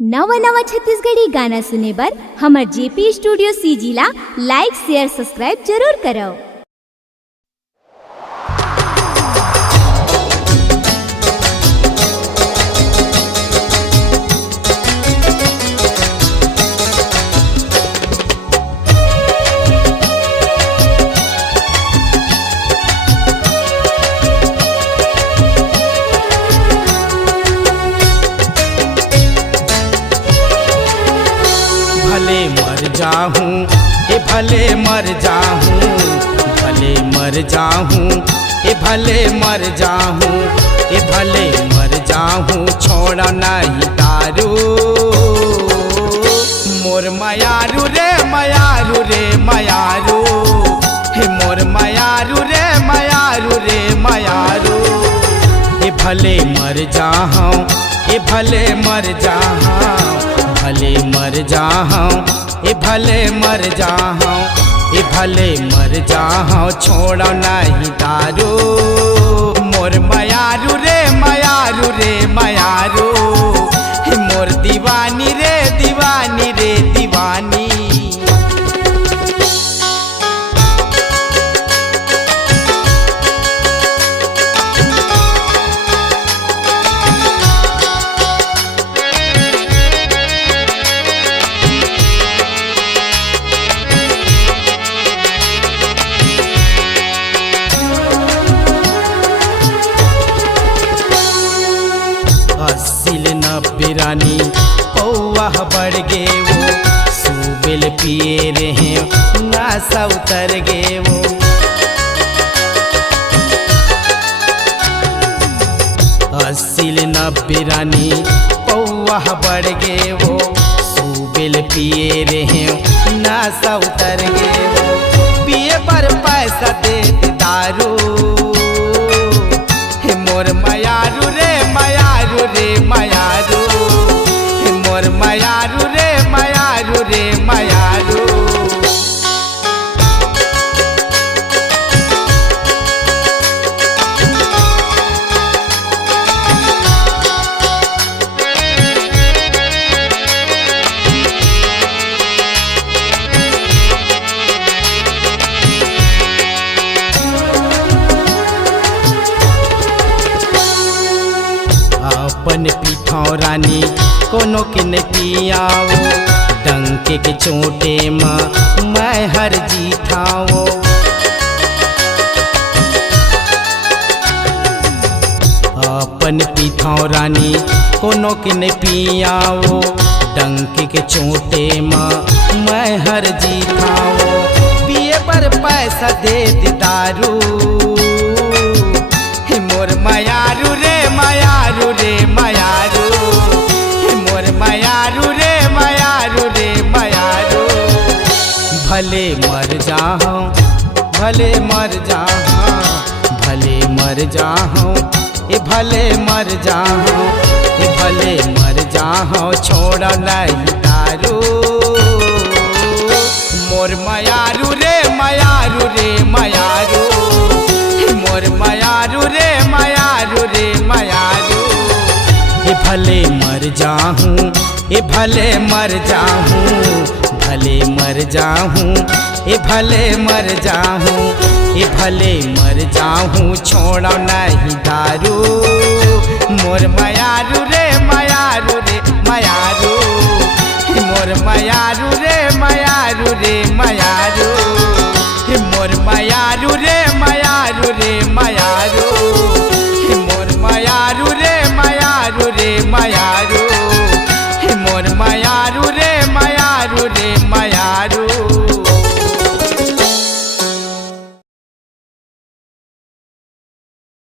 नवा नवा छत्तीसगढ़ी गाना सुने बर हमर जेपी स्टूडियो सीजी ला लाइक शेयर सब्सक्राइब जरूर करो। भले मर जाऊं ए भले मर जाऊं, भले मर जाऊं ए भले मर जाऊं, ए भले मर जाऊं छोड़ा नहीं दारू। मोर मयारू रे मयारू रे मयारू, हे मोर मयारू रे मयारू रे मयारू। ए भले मर जाऊं ए भले मर जाऊं, भले मर जाऊं ए भले मर जाऊं, ए भले मर जाऊं छोड़ा नहीं दारू। मोर मयारू रे मयारू रे मयारू, हे मोर दीवानी रे दीवानी रे दीवानी। अस्सिल नब्बे रानी पौवा बढ़ गे वो, सूबेल पिए रहे नासा उतर गे वो। अस्सिल नब्बे रानी पौवा बढ़ गे वो, सूबेल पिए रहे नासा उतर गे वो। पिए पर पैसा दे दारू, हे मोर मयारू रे मयारू रे मयारू, हे मोर मयारू रे मयारू रे मयारू। अपन पीठाओ रानी कोनो के न पियाओ, डंके के चोटे माँ मैं हर जीठाओ। अपन पीठाओ रानी कोनो के न पियाओ, डंके के चोटे माँ मैं हर जीठाओ। पिए पर पैसा दे दारू, हे मोर मयारू रे मयारू रे मयारू, हे मोर मयारू रे मयारू रे मयारू। भले मर जाऊं भले मर जाऊं, भले मर जाऊं ए भले मर जाऊं, ए भले मर जाऊं छोड़ा नहीं दारू। मोर मयारू रे मयारू रे मयारू, मोर मयारू रे मयारू रे मयारू। ए भले मर जाऊं ए भले मर जाऊं, भले मर जाऊं ए भले मर जाऊं, ए भले मर जाऊं छोड़ा नहीं दारू। मोर मयारू रे मयारू रे मयारू, मोर मयारू रे मयारू रे मयारू, मोर मयारू रे मयारू रे मयारू, मोर मयारू रे मयारू रे मयारू।